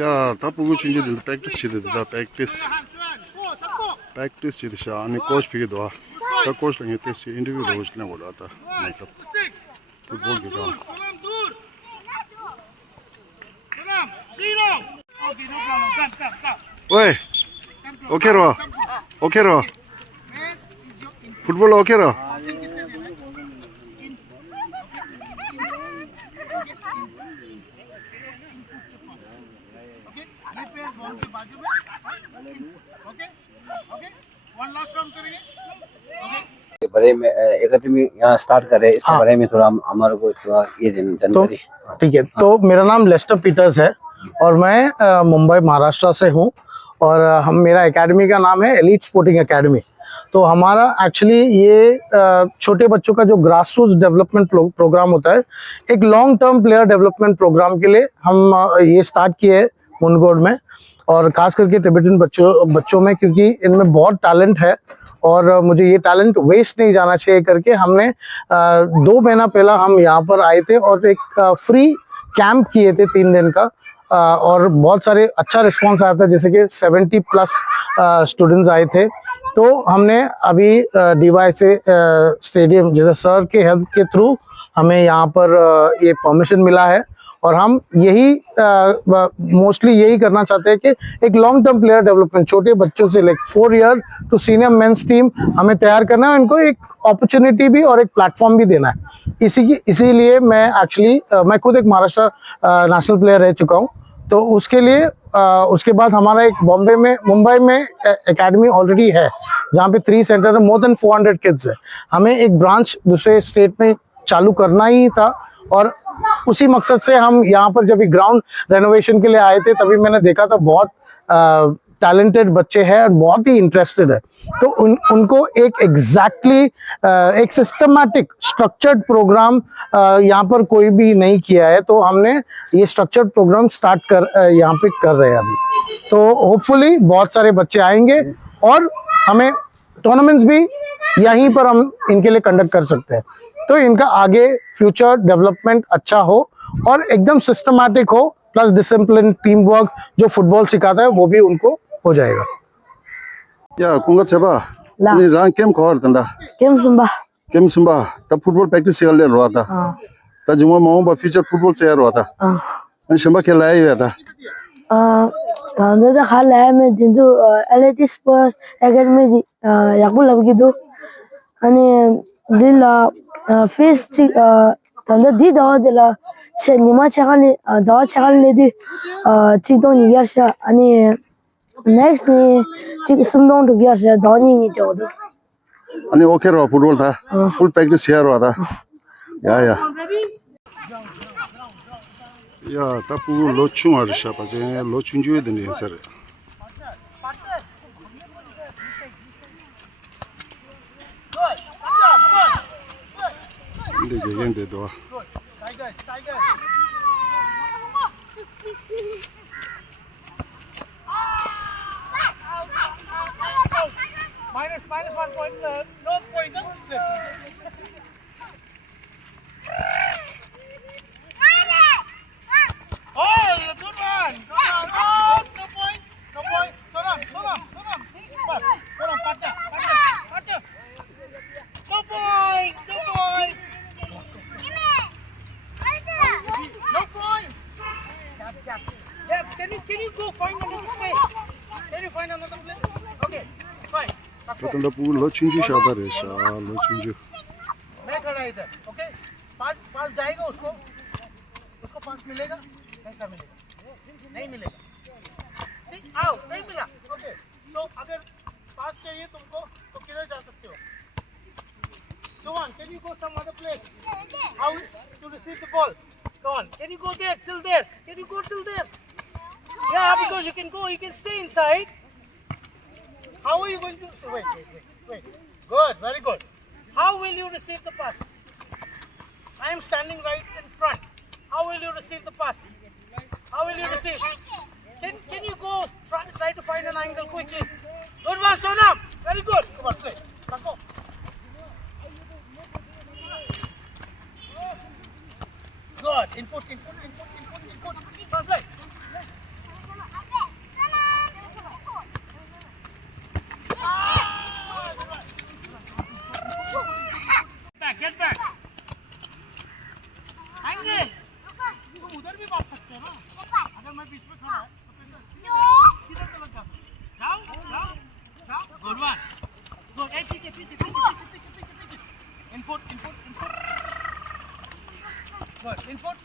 야, 다 보고 준비된다. practice 지대다. practice 지대샤. 아니 coach 비게도 와. 다 coach 랑 테스트 인터뷰 로즈 그냥 올라왔다. मतलब football की काम ओए ओके रो फुटबॉल ओके रो बारे में एकेडमी यहाँ स्टार्ट करे इसके बारे में थोड़ा हमारे को थोड़ा ये जानकारी। ठीक है, तो मेरा नाम लेस्टर पीटर्स है और मैं मुंबई महाराष्ट्र से हूँ और हम मेरा एकेडमी का नाम है एलीट स्पोर्टिंग एकेडमी। तो हमारा एक्चुअली ये छोटे बच्चों का जो ग्रास रूट्स डेवलपमेंट प्रोग्राम होता है, एक long term player development program के लिए हम ये स्टार्ट किए मुनगोड में और खास करके टिबेटन बच्चों में, क्योंकि इनमें बहुत टैलेंट है और मुझे ये टैलेंट वेस्ट नहीं जाना चाहिए करके हमने 2 महीना पहला हम यहाँ पर आए थे और एक फ्री कैंप किए थे 3 दिन का और बहुत सारे अच्छा रिस्पांस आया था, जैसे कि 70+ स्टूडेंट्स आए थे। तो हमने अभी डीवाई से स्टेडियम जैसे सर के हेल्प के थ्रू हमें यहाँ पर ये परमिशन मिला है और हम यही मोस्टली यही करना चाहते हैं कि एक लॉन्ग टर्म प्लेयर डेवलपमेंट छोटे बच्चों से like 4 year to senior men's team हमें तैयार करना है, उनको एक अपॉर्चुनिटी भी और एक प्लेटफॉर्म भी देना है। इसीलिए मैं एक्चुअली मैं खुद एक महाराष्ट्र नेशनल प्लेयर रह चुका हूँ, तो उसके लिए उसके बाद हमारा एक मुंबई में एकेडमी ऑलरेडी है जहाँ पे 3 सेंटर है, मोर देन 400 किड्स है। हमें एक ब्रांच दूसरे स्टेट में चालू करना ही था और उसी मकसद से हम यहाँ पर जब ग्राउंड रेनोवेशन के लिए आए थे तभी मैंने देखा था बहुत टैलेंटेड बच्चे हैं और बहुत ही इंटरेस्टेड है। तो उनको एक एग्जैक्टली एक सिस्टमैटिक स्ट्रक्चर्ड प्रोग्राम यहाँ पर कोई भी नहीं किया है, तो हमने ये स्ट्रक्चर्ड प्रोग्राम स्टार्ट यहाँ पे कर रहे हैं अभी। तो होपफुली बहुत सारे बच्चे आएंगे और हमें टूर्नामेंट्स भी यहीं पर हम इनके लिए कंडक्ट कर सकते हैं, तो इनका आगे फ्यूचर डेवलपमेंट अच्छा हो और एकदम सिस्टमैटिक हो, प्लस डिसिप्लिन टीम वर्क जो फुटबॉल सिखाता है वो भी उनको हो जाएगा। 야, 공가 제바. 아니 랑 게임 거할 된다. 게임 숨바. 다 फुटबॉल प्रैक्टिस कर ले रहा था। ता जुमा माओ बा फ्यूचर फुटबॉल से रहा था। अनि शंबा खेला है या था। 다들 갈래 진주 엘리트 스포츠 에카데미 야구 lab기도 아니 딜라 페스트 단다 디다들라 체니마 차갈리 더 차갈리디 지동이 야샤 아니 넥스트 지금 숨동도 야샤 더니니 저도 아니 오케로 फुटबॉल था फुल प्रैक्टिस शेयर हुआ था या 야 तापू लोचुं आरशा पाजे लोचुं जुए देने सर देखिए गेम दे दो minus 1 point no point oh good one oh no point Sonam pass Sonam pacha no point no point yeah can you go find another space can you find another place okay fine तो pool लोचुंजू शाबाश है शाह लोचुंजू मैं खड़ा इधर okay पास जाएगा उसको पास मिलेगा कैसा मिलेगा नहीं मिलेगा ठीक आओ नहीं मिला ओके तो अगर पास चाहिए तुमको तो किधर जा सकते हो Go on, can you go some other place? How to receive the ball? Go on, can you go there till there? Can you go till there? Yeah, because you can go, you can stay inside. How are you going to wait. Good, very good. How will you receive the pass? I am standing right in front. How will you receive the pass? How will you receive? Can you go try to find an angle quickly? Good one, Sonam. Very good. Come on, play. Let's go. Good. Input. Play. Get back. आएंगे तुम उधर भी भाग सकते हो ना अगर मैं बीच में खड़ा है तो किधर चला जाओ गुड वन गो ए पीछे इनपुट गुड इनपुट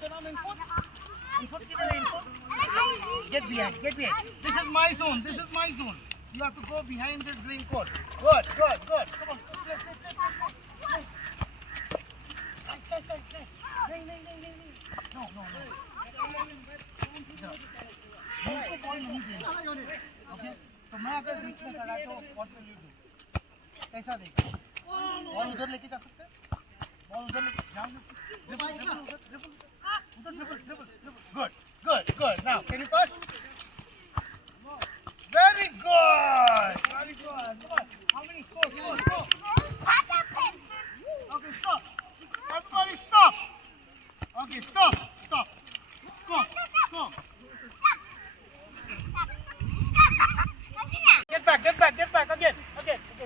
किधर है input get behind this is my zone you have to go behind this green court good come on play side नहीं no मुझको बॉल नहीं देना ओके तो मैं अगर बीच में खड़ा तो व्हाट विल यू डू कैसा देखो बॉल उधर लेके जा सकते हैं बॉल उधर लेके जाओ dribble good now can you pass very good come on how many score okay stop everybody stop okay stop go get back again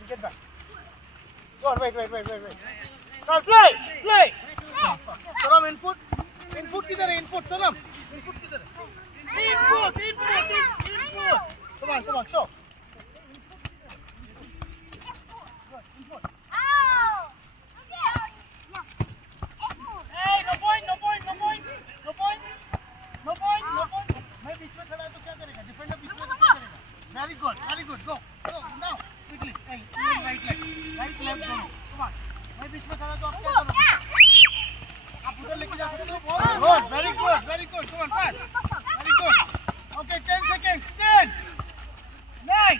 get back go on wait now play Sonam input किधर है input Sonam input किधर है input come on show input hey no point मैं बीच में खड़ा है तो क्या करेगा डिफेंडर बीच में तो क्या करेगा very good go now quickly hey right left go come on मैं बीच में खड़ा तो आप क्या करोगे आप उधर लेके जा सकते हो good very good come on pass very good okay 10 seconds 10 9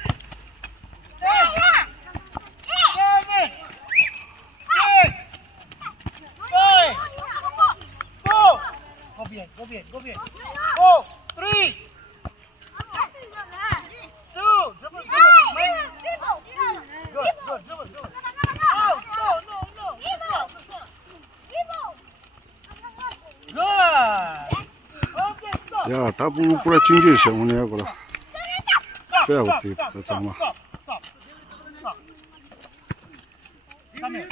10 7 6 5 4 go behind 3 2 dribble good dribble no呀，他不如过来经济项目呢，过来，不要自己在脏嘛。 Stop. Come here.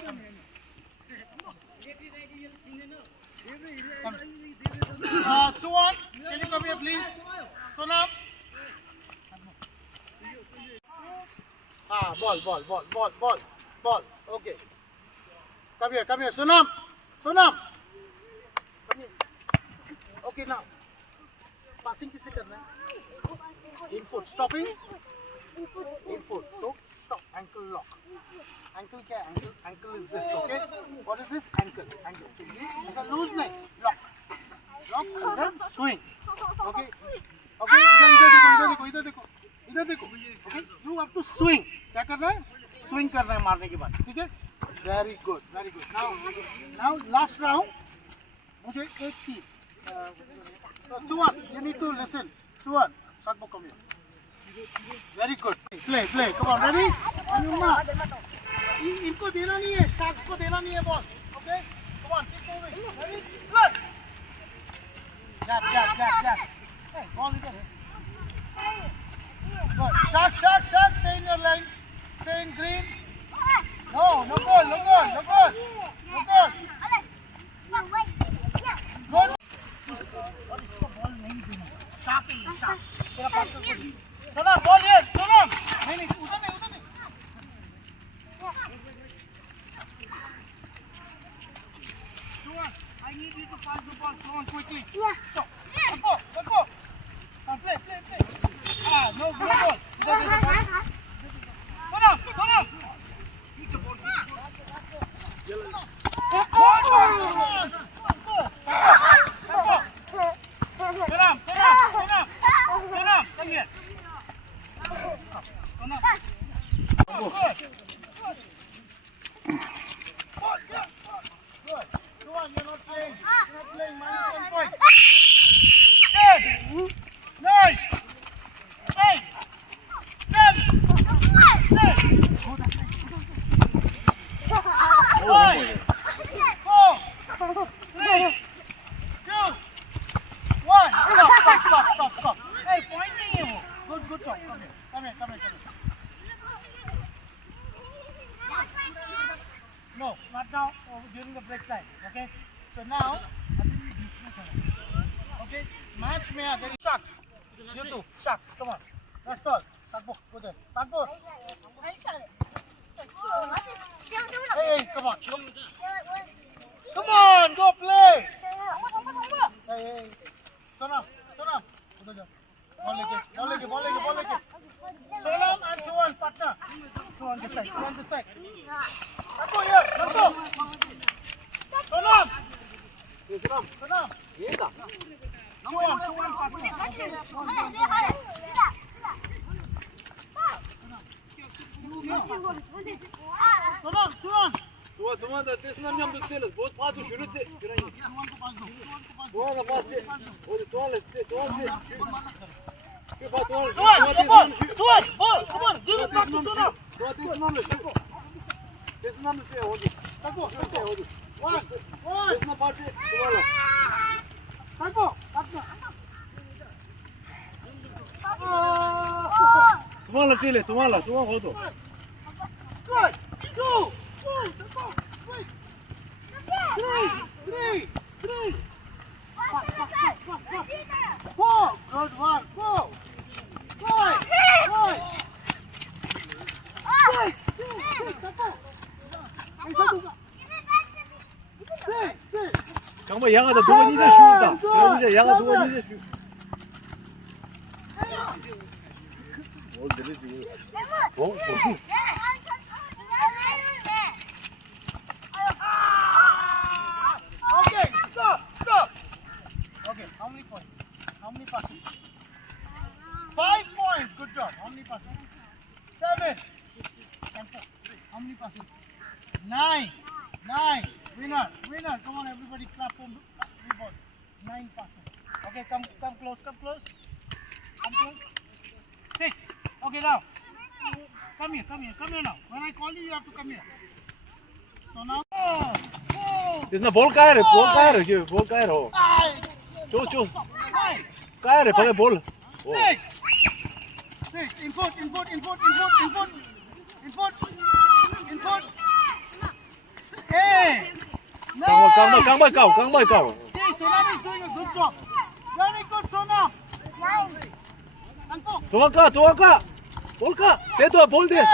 Suwan, can you come here please? Sonam. Ball. Okay. Come here. Sonam. Come here. Okay now. Passing किसे करना है? Input. Stopping. Input. So stop. Ankle lock. Ankle क्या है? Ankle is this. Okay. What is this? Ankle. ऐसा loose नहीं. Lock and then swing. Okay. इधर देखो. Okay. You have to swing. क्या करना है? Swing करना है मारने के बाद. ठीक है? Very good. Now last round. मुझे एक की. Suwan, you need to listen. Suwan, Sadbo, come here. Very good. Play. Come on, ready? इनको देना नहीं है, Sharks को देना नहीं है ball. Okay? Come on, keep moving. Ready? Good. Jab. Hey, ball इधर है. Good. Sharks, stay in your line. Stay in green. No goal. Good. और इसको बॉल नहीं देना. Shark. तेरा पार्टनर को दे. चला बॉल ये. चलो. नहीं उधर नहीं. Suwan, I need you to pass the ball. Suwan, quickly. Stop. Let's go. Now play. No ball. Sonam. Keep the ball. Sonam, come here. Sonam. Good. Suwan, you're not playing. -1 point. 10, 9, 8, 7, 6, 5, 4, 3, 2, 1. Stop. Hey, point नहीं है वो. Good job. Come here. during the break time. Okay. So now, okay, match में अगर sharks, you two sharks, come on. That's all. Sakbo, go there. Sakbo. Hey, come on. Come on, go play. Hey. Sonam. उधर जाओ. Ball लेके. Sonam and Suwan partner. Suwan this side. Sakbo here. Sakbo. Sonam. Suwan partner. Suwan. Tuman da desna mjam do celas, bot pasu shurute. Tuman da pasu. Odi tuale. Que pa tuale. Suwan, ball, come on, give it back to Sonam. Desna me se odi. Sakbo. Odi. One. Desna pasu tuala. Sakbo, partner. Tuman chile, tuman hodo. Good. Two. Three. Pass. 4. Good one. 4. 5. 6. 정말 야가다 누가 니자 쉬운다. 저기자 야가 누가 니자 쉬. 뭘 내리지? Okay, stop. Okay, how many points? How many passes? 5 points. Good job. How many passes? 7. How many passes? 9. Winner. Come on, everybody, clap for rebound. 9 passes. Okay, come close. 6. Okay, now. Come here now. When I call you, you have to come here. So now. desna bol caere, bol caere. 5. Cho. 5. Caere, pare bol. 6. Input. Hey. 강발 cao. See, Sonam is doing a good job. Very good, Sonam. 도와가. 볼까? 대도 볼대.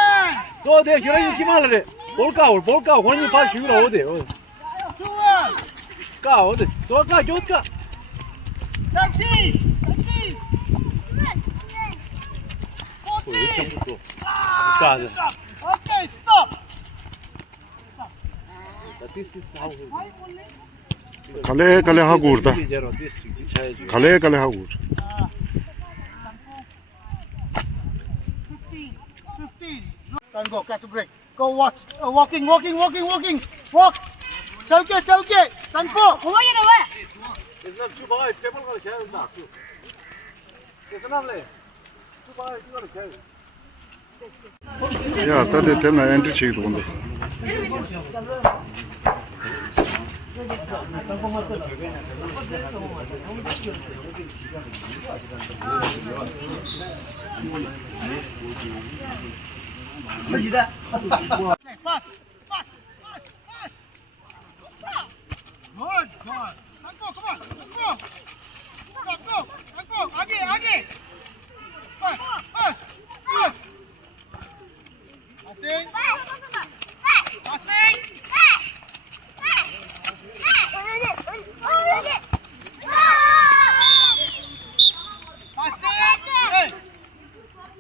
10. 내 결혼이 기말래. 볼까? 혼이 봐 쉬우라 어디. 12. 까 어디. 도와가 좋까. 13. 14. 정도. 까지. Okay, stop. This is how. 갈래 하고 울다. This 차야지. 갈래 하고 울. 15. Time go, catch a break. Go watch. Walking. Walk. चल के. Sanko. desna chuba table 걸 해야 된다. desna래. chuba 이거를 해. 야, 따뜻해 되나 엔트리 치기도 온다. Pass. Good. Sanko, come on. Go. आगे. Pass. Passing. Hey,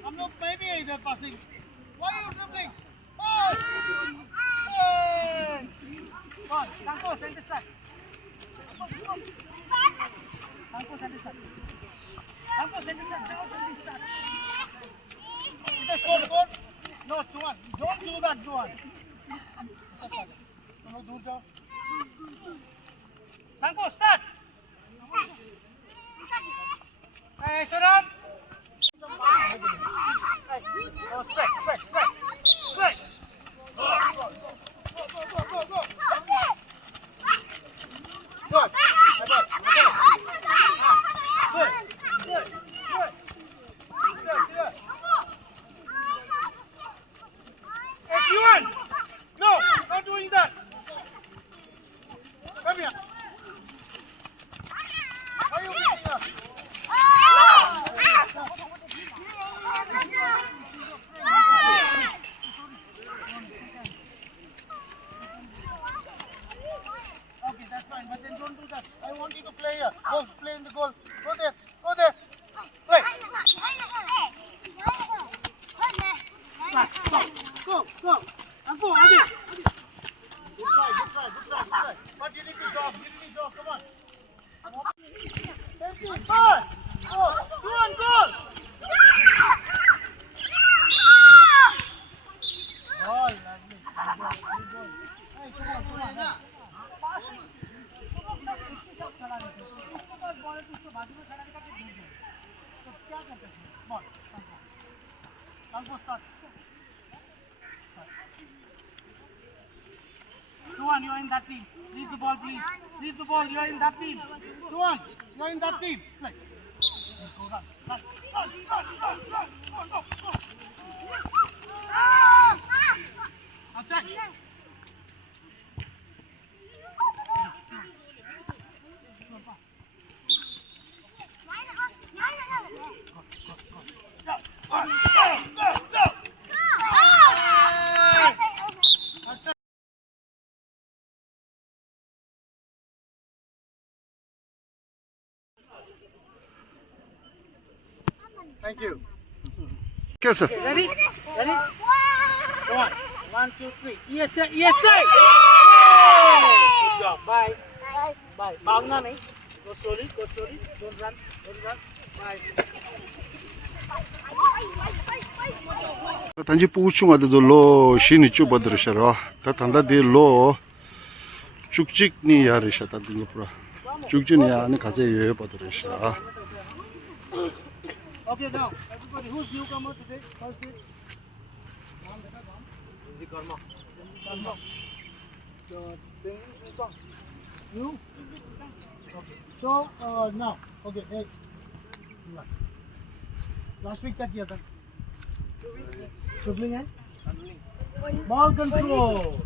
हम लोग मैं भी इधर passing. Why are you dribbling? Pass. Hey. Ball. Sanko, center side. Score. No, Chuan. Don't do that, Chuan. चलो दूर जाओ. Sanko, start. Hey, Saram. Oh, straight. Go. Good. Good. Hey, Chuan. No, not doing that. Don't do that. I want you to play here. Go play in the goal. Go there. Go there. Play. Go. Go. And go. Again. Good try. But you need to jog. Come on. Thank you. Good. Goal. Oh, lovely. Hey, come on. Tuan, you're in that team. Leave the ball, please. Leave the ball. You're in that team. Tuan, you're in that team. Play. Go run. Go. Outside. Thank you. कैसे Ready? Go on. 1, 2, 3. Yes, sir. Yes, sir. Good job. Bye. भागना नहीं. Go slowly. Don't run. Bye. 단지 부우충하다 저로 신이 쭈버들으셔라 다 단다디 로 죽직니 야르샤 단지 프라 죽직니 야는 가세 예 버들으셔 Okay, now everybody, who's newcomer today? First day. Karma. You? Okay. So now, okay. Hey. Last week क्या किया था? Dribbling and ball control.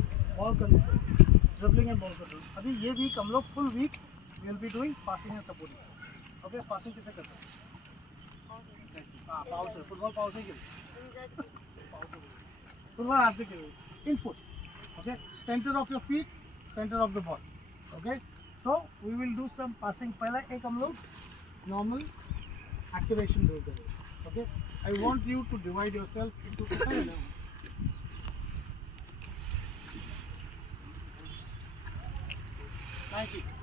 Dribbling and ball control. अभी ये week हम लोग full week we will be doing passing and supporting. Okay, passing किसे करते हैं? Pause. Football pause है क्या? Football हाथ से खेलो. In foot. Okay. Center of your feet, center of the ball. Okay. So we will do some passing. पहला एक हम लोग normal activation do करेंगे. Okay. I want you to divide yourself into 90.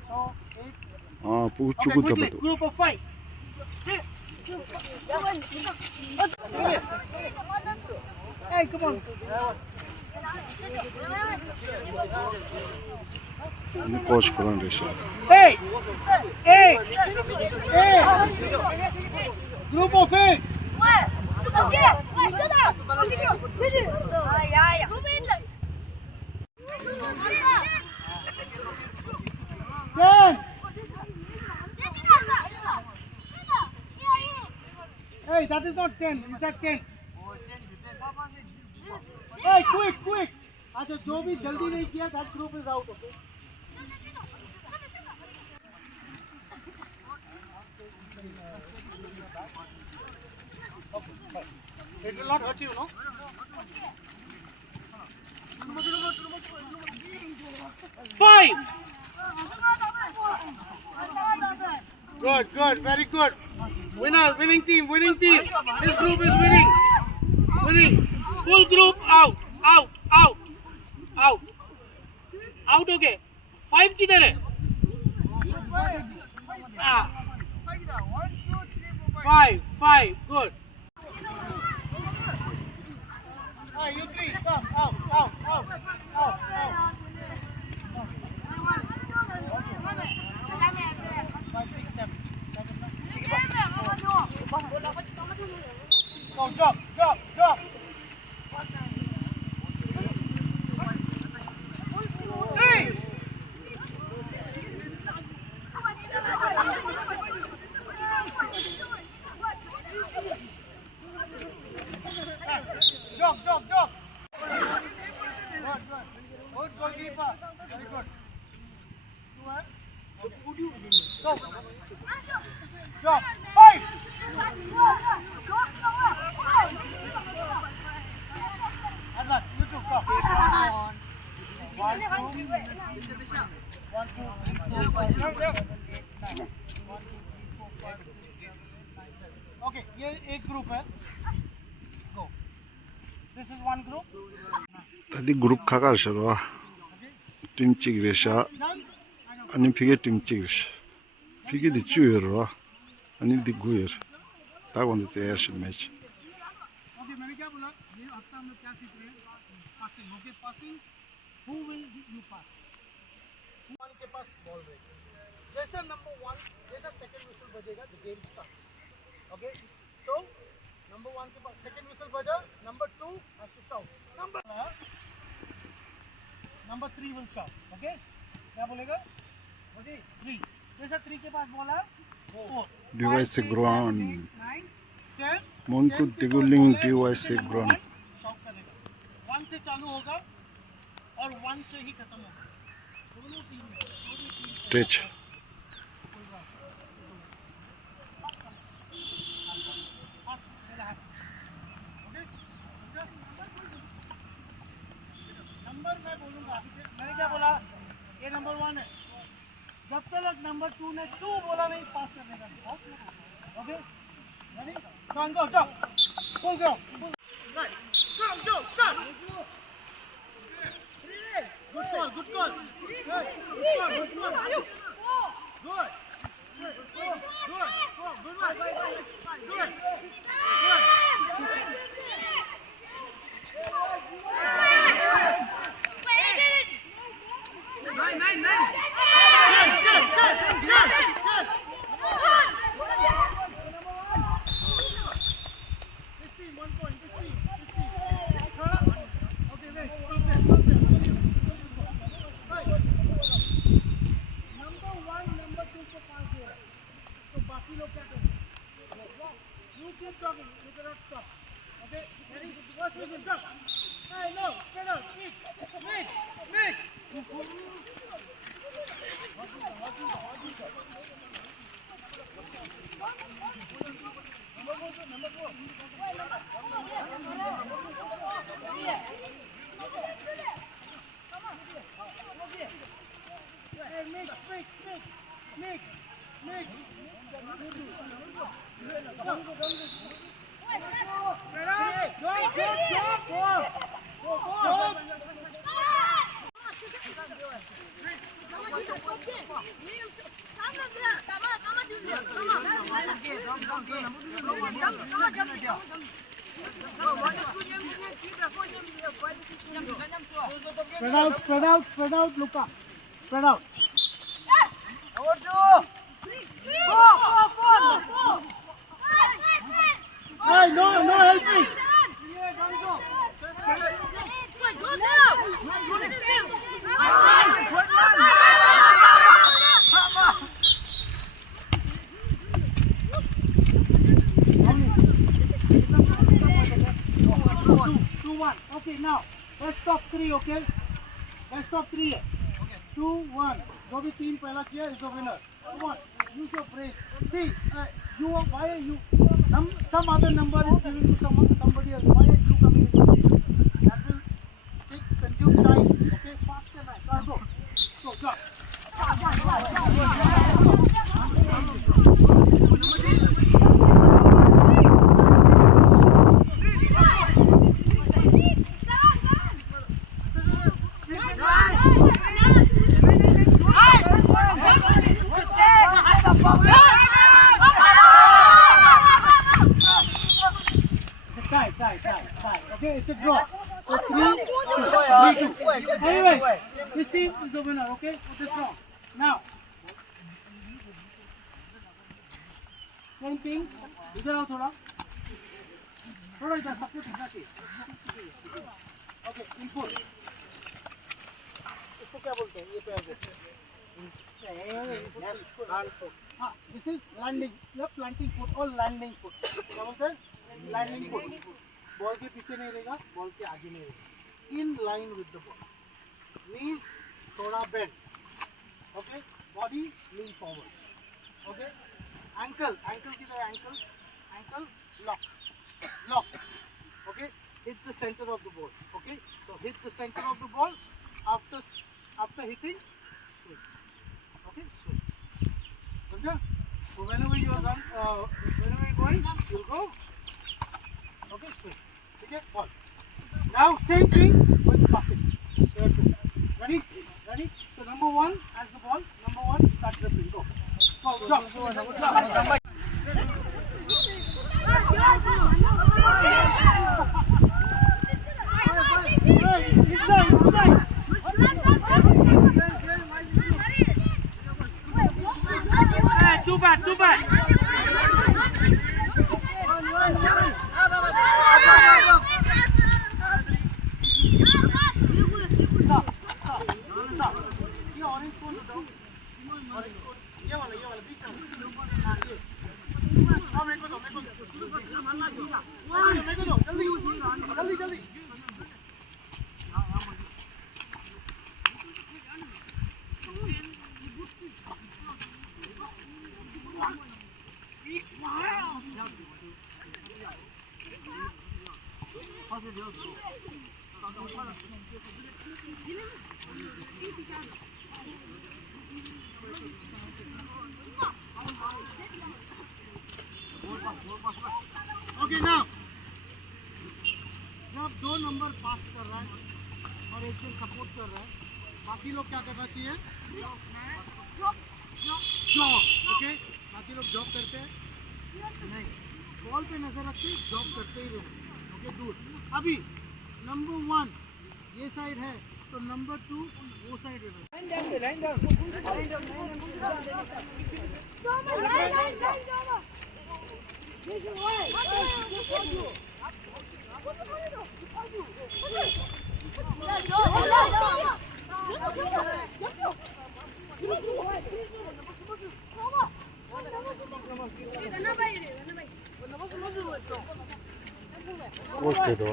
So 8. 아 Okay, 부우충 quickly. 다 Group of 5. Hey, come on. Coach पुरान रेशा Hey! Group of 8. Ten. Hey, that is not 10. Is that 10? Hey, quick. अच्छा जो भी जल्दी नहीं किया that group is out, okay? It will not hurt you, no? Five. Good, very good. Winning team. This group is winning. Full group out. Okay. 5 किधर है? 5. Good. You three, come out. 5, 6, 7. Go, jump. Hey! Jog. Good goalkeeper. Very good. Go. Jog. Fight! Adnan, you too, go. Okay ये एक group है go this is one group tadi group kakarisharo team chigresha ani pige team chigresh pige di chuero ani di guer ta gonde tsayash match okay मैंने क्या बोला ये हफ्ता हम लोग क्या सीख रहे हैं passing okay passing who will you pass one के पास बॉल रहेगी जैसा नंबर वन जैसा सेकंड विसल बजेगा द गेम स्टार्ट्स ओके तो नंबर वन के पास सेकंड विसल बजा number two has to shout number three will shout okay क्या बोलेगा ओके थ्री जैसा थ्री के पास बॉल है four device ground 9 10 monku diguling device ground shot करेगा वन से चालू होगा और वन से ही खत्म होगा दोनों टीम में pitch नंबर मैं बोलूंगा मैंने क्या बोला ये नंबर वन है जब तक नंबर टू ने टू बोला नहीं पास करने का okay ready go go full go right go start good call good call good spread out Luka spread out hey no helping Two, one. Okay, now best of three. Okay, best of three. Okay. 2, 1. जो भी तीन पहला किया is the winner. Come on, use your brain. See, why are you? Some other number is given to somebody else. Why are you coming into this? That will consume time. Okay, faster match. Go. Tie. Okay, it's a draw. So 3-2. Anyway, this team is the winner. Okay, for this round. Now, same thing. इधर आओ थोड़ा इधर सबको दिखना चाहिए. Okay, input. इसको क्या बोलते हैं? ये पैर को. हाँ, this is landing. यह planting foot or landing foot. क्या बोलते हैं? Landing foot. बॉल के पीछे नहीं रहेगा, बॉल के आगे नहीं रहेगा. In line with the ball. Knees थोड़ा bend. Okay. Body lean forward. Okay. Ankle की तरह ankle lock. Okay. Hit the center of the ball. Okay. So hit the center of the ball after hitting, swing. Okay, swing. Okay? So whenever you are whenever you're going, you'll go. Okay, swing. Okay, ball. Now same thing with passing. That's it. Ready? Ready? So number one has the ball. Number one start dribbling. Go. Go. Jump. Jump. Too bad, too bad. ये orange cone बताओ. Orange cone. ये वाला बीच में. हाँ ये. हाँ मेरे को दो. जल्दी. ओके ना जब दो नंबर पास कर रहा है और एक से सपोर्ट कर रहा है बाकी लोग क्या करना चाहिए जॉब ओके बाकी लोग जॉब करते हैं नहीं बॉल पे नजर रख के जॉब करते ही रहना ओके दूर अभी नंबर वन ये साइड है तो नंबर टू वो साइड है पोस्ट दो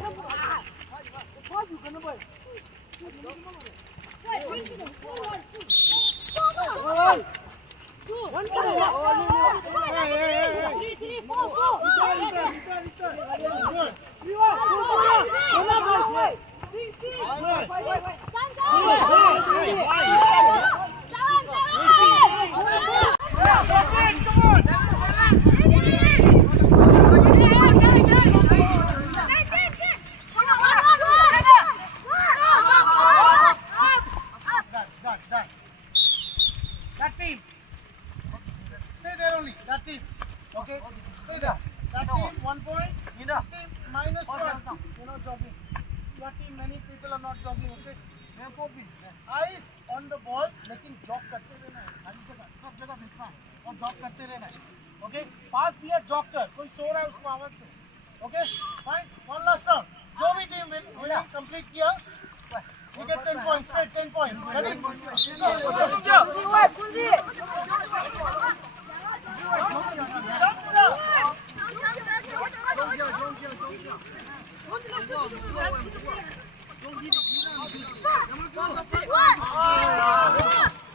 That team. Stay there only. That team. Okay. Stay there. That team 1 point. This team minus 1. You're not jogging. Your team many people are not jogging. Okay. Therefore, eyes on the ball. लेकिन jog करते रहना है. हर जगह सब जगह देखना है और jog करते रहना है. Okay. पास दिया jog कर. कोई सो रहा है उसको आवाज दे. Okay. Fine. One last round. जो भी team winning complete किया. You get 10 points, straight 10 points. Ready?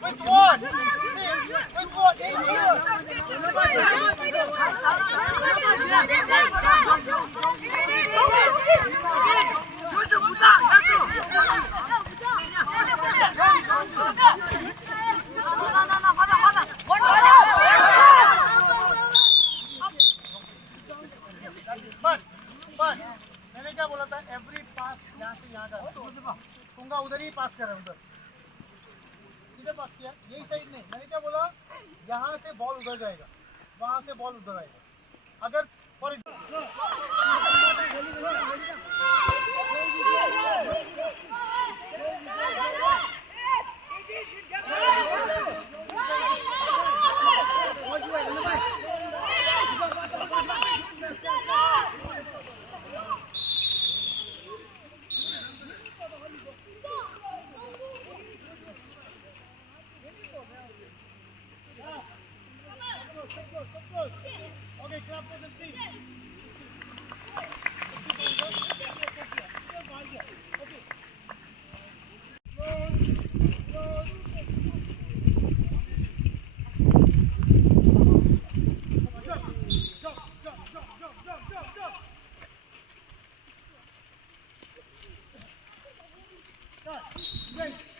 With what? बस मैंने क्या बोला था एवरी पास यहाँ से यहाँ का तुंगा उधर ही पास कर रहा है उधर किधर पास किया यही साइड नहीं मैंने क्या बोला यहाँ से बॉल उधर जाएगा वहाँ से बॉल उधर आएगा अगर for Okay, clap for the speed. Okay. Jump.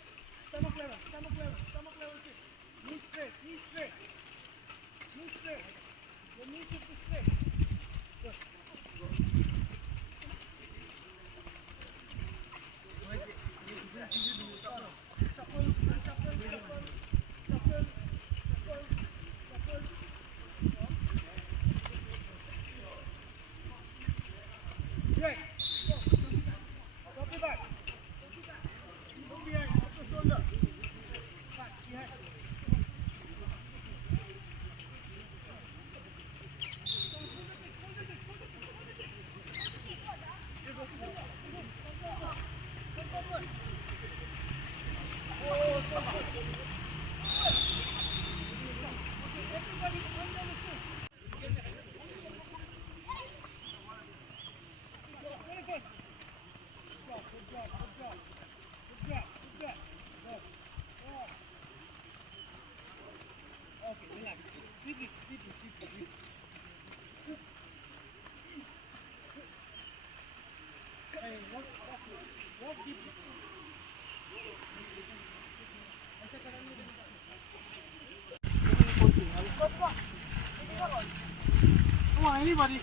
Come on, anybody.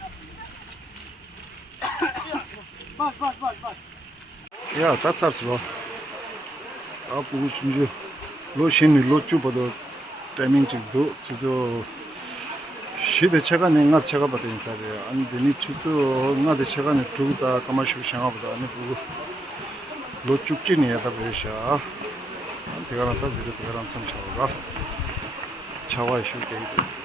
Bas, bas, bas, bas. 야, 다 쌌어. 아, 보고 싶지. 로신이 로쭈보다 타이밍 찍도 주저 시대차가 내가 차가 받은 인사래요. 아니 되니 주저 나대 차가 내 두다 까마시 상하보다 아니 보고 로쭈찌니야다 보셔. 대가나다 비르 대가란 삼샤가 차와 슈게